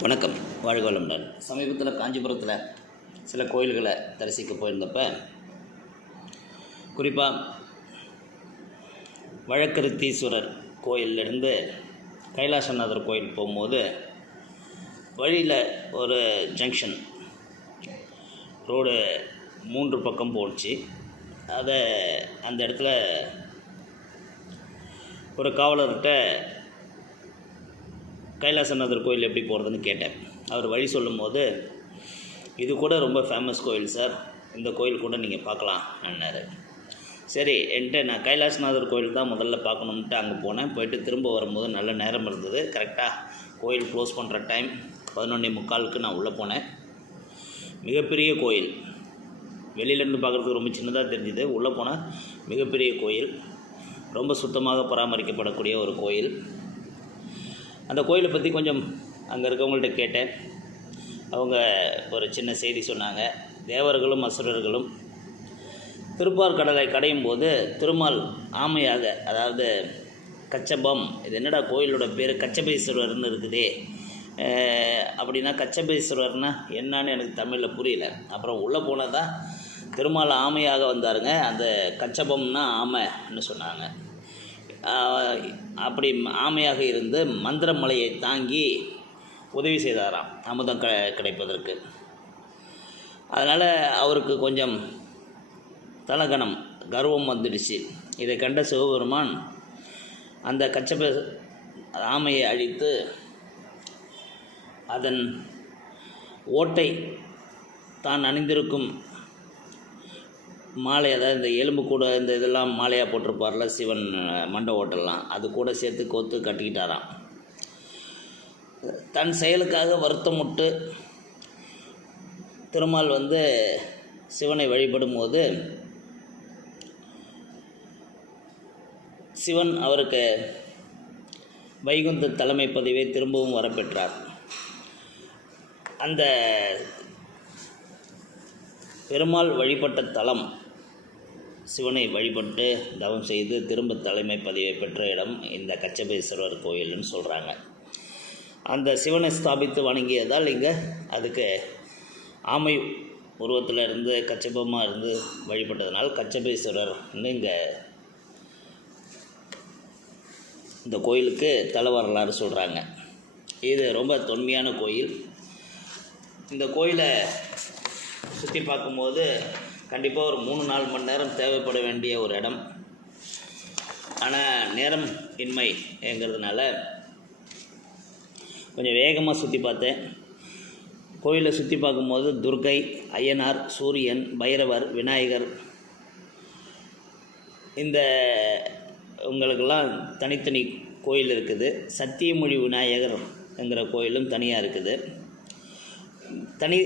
வணக்கம். வாழ்க வளமுடன். சமீபத்தில் காஞ்சிபுரத்தில் சில கோயில்களை தரிசிக்க போயிருந்தப்ப குறிப்பாக வழக்கருத்தீஸ்வரர் கோயிலிருந்து கைலாசநாதர் கோயில் போகும்போது வழியில் ஒரு ஜங்ஷன் ரோடு மூன்று பக்கம் போடுச்சு அதை அந்த இடத்துல ஒரு காவலர்கிட்ட கைலாசநாதர் கோயில் எப்படி போகிறதுன்னு கேட்டேன். அவர் வழி சொல்லும்போது இது கூட ரொம்ப ஃபேமஸ் கோயில் சார் இந்த கோயில் கூட நீங்கள் பார்க்கலாம் அண்ணார் சரி என்கிட்ட நான் கைலாசநாதர் கோயில் தான் முதல்ல பார்க்கணுன்ட்டு அங்கே போனேன். போயிட்டு திரும்ப வரும்போது நல்ல நேரம் இருந்தது. கரெக்டாக கோயில் க்ளோஸ் பண்ணுற டைம் பதினொன்னே முக்காலுக்கு நான் உள்ளே போனேன். மிகப்பெரிய கோயில். வெளியிலேருந்து பார்க்குறதுக்கு ரொம்ப சின்னதாக தெரிஞ்சுது. உள்ளே போனால் மிகப்பெரிய கோயில். ரொம்ப சுத்தமாக பராமரிக்கப்படக்கூடிய ஒரு கோயில். அந்த கோயிலை பற்றி கொஞ்சம் அங்கே இருக்கவங்கள்ட்ட கேட்டேன். அவங்க ஒரு சின்ன செய்தி சொன்னாங்க. தேவர்களும் அசுரர்களும் திருப்பார் கடலை கடையும் போது திருமால் ஆமையாக அதாவது கச்சபம் இது என்னடா கோயிலோட பேர்? கச்சபேஸ்வரர்னு இருக்குதே. அப்படின்னா கச்சபேஸ்வரர்னா என்னன்னு எனக்கு தமிழில் புரியல. அப்புறம் உள்ளே போனதான் திருமால் ஆமையாக வந்தாருங்க. அந்த கச்சபம்னா ஆமைன்னு சொன்னாங்க. அப்படி ஆமையாக இருந்து மந்திரமலையை தாங்கி உதவி செய்தாராம். அமுதம் க கிடைப்பதற்கு. அதனால் அவருக்கு கொஞ்சம் தலகணம் கர்வம் வந்துடுச்சு. இதை கண்ட சிவபெருமான் அந்த கச்சப ஆமையை அழித்து அதன் ஓட்டை தான் அணிந்திருக்கும் மாலை அதாவது இந்த எலும்பு கூட இந்த இதெல்லாம் மாலையாக போட்டிருப்பார்ல சிவன் அஹ், மண்ட ஓட்டெல்லாம். அது கூட சேர்த்து கோத்து கட்டிக்கிட்டாராம். தன் செயலுக்காக வருத்தமுட்டு திருமால் வந்து சிவனை வழிபடும் போது சிவன் அவருக்கு வைகுந்த தலைமை பதவியை திரும்பவும் வரப்பெற்றார். அந்த பெருமாள் வழிபட்ட தலம் சிவனை வழிபட்டு தவம் செய்து திரும்ப தலைமை பதிவை பெற்ற இடம் இந்த கச்சபேஸ்வரர் கோயில்னு சொல்கிறாங்க அந்த சிவனை ஸ்தாபித்து வணங்கியதால் இங்கே அதுக்கு ஆமை உருவத்தில் இருந்து கச்சபமாக இருந்து வழிபட்டதனால் கச்சபேஸ்வரர்னு இங்கே இந்த கோயிலுக்கு தலை வரலாறு சொல்கிறாங்க இது ரொம்ப தொன்மையான கோயில். இந்த கோயிலை சுற்றி பார்க்கும்போது கண்டிப்பாக ஒரு மூணு நாலு மணி நேரம் தேவைப்பட வேண்டிய ஒரு இடம். ஆனால் நேரம் இன்மைங்கிறதுனால கொஞ்சம் வேகமாக சுற்றி பார்த்தேன். கோயிலை சுற்றி பார்க்கும்போது துர்கை ஐயனார் சூரியன் பைரவர் விநாயகர். இந்த உங்களுக்கெல்லாம் தனித்தனி கோயில் இருக்குது. சத்தியமொழி விநாயகர் என்கிற கோயிலும் தனியாக இருக்குது. தனி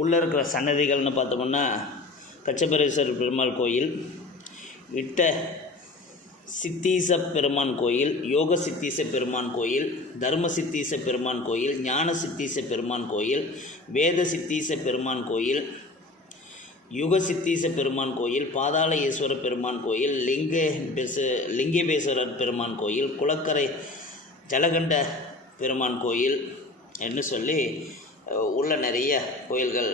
உள்ளே இருக்கிற சன்னதிகள்னு பார்த்தோம்னா கச்சபரேஸ்வரர் பெருமாள் கோயில் விட்ட சித்தீச பெருமான் கோயில் யோக சித்தீச பெருமான் கோயில் தர்ம சித்தீச பெருமான் கோயில் ஞான சித்தீச பெருமான் கோயில் வேத சித்தீச பெருமான் கோயில் யுக சித்தீச பெருமான் கோயில் பாதாள ஈஸ்வர பெருமான் கோயில் லிங்க பெச லிங்கபேஸ்வரர் பெருமான் கோயில் குளக்கரை ஜலகண்ட பெருமான் கோயில் என்று சொல்லி உள்ள நிறைய கோயில்கள்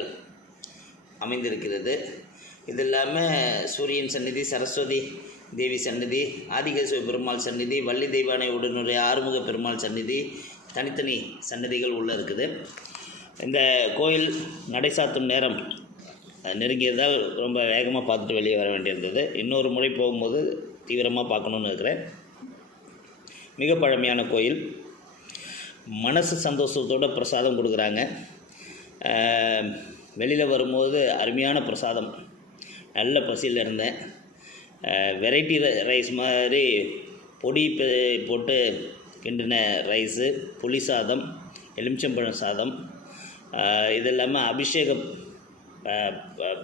அமைந்திருக்கிறது. இது இல்லாமல் சூரியன் சந்நிதி சரஸ்வதி தேவி சந்நிதி ஆதிகேசவ பெருமாள் சந்நிதி வள்ளி தெய்வானை உடனுடைய ஆறுமுக பெருமாள் சந்நிதி தனித்தனி சன்னதிகள் உள்ளே இருக்குது. இந்த கோயில் நடை சாத்தும் நேரம் நெருங்கியதால் ரொம்ப வேகமாக பார்த்துட்டு வெளியே வர வேண்டியிருந்தது. இன்னொரு முறை போகும்போது தீவிரமாக பார்க்கணுன்னு இருக்கிறேன். மிக பழமையான கோயில். மனசு சந்தோஷத்தோடு பிரசாதம் கொடுக்குறாங்க. வெளியில் வரும்போது அருமையான பிரசாதம். நல்ல பசியில் இருந்தேன். வெரைட்டி ரைஸ் மாதிரி பொடி போட்டு கிண்டின ரைஸு புளி சாதம் எலுமிச்சம்பழம் சாதம் இது இல்லாமல் அபிஷேகம்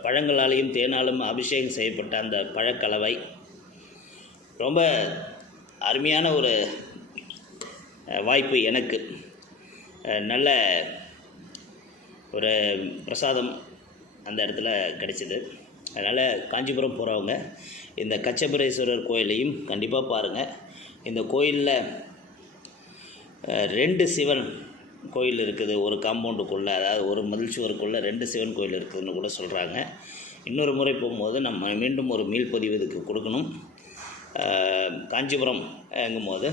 பழங்களாலையும் ப- தேனாலும் அபிஷேகம் செய்யப்பட்ட அந்த பழக்கலவை. ரொம்ப அருமையான ஒரு வாய்ப்பு எனக்கு. நல்ல ஒரு பிரசாதம் அந்த இடத்துல கிடைச்சிது. அதனால் காஞ்சிபுரம் போகிறவங்க இந்த கச்சபுரேஸ்வரர் கோயிலையும் கண்டிப்பாக பாருங்கள் இந்த கோயிலில் ரெண்டு சிவன் கோயில் இருக்குது ஒரு காம்பவுண்டுக்குள்ளே அதாவது ஒரு மதில் சுவருக்குள்ளே ரெண்டு சிவன் கோயில் இருக்குதுன்னு கூட சொல்கிறாங்க இன்னொரு முறை போகும்போது நம்ம மீண்டும் ஒரு மீள் பதிவு இதுக்கு கொடுக்கணும். காஞ்சிபுரம் எங்கும்போது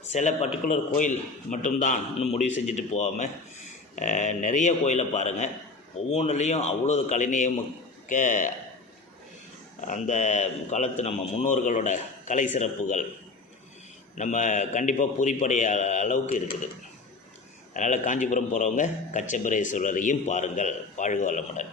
சில பர்டிகுலர் கோயில் மட்டும்தான் இன்னும் முடிவு செஞ்சுட்டு போகாமல் நிறைய கோயிலை பாருங்கள் ஒவ்வொன்றுலேயும் அவ்வளோ மிக்க அந்த காலத்து நம்ம முன்னோர்களோட கலை சிறப்புகள் நம்ம கண்டிப்பாக பூரிப்படைய அளவுக்கு இருக்குது. அதனால் காஞ்சிபுரம் போகிறவங்க கச்சபரேஸ்வரரையும் பாருங்கள். வாழ்க வளமுடன்.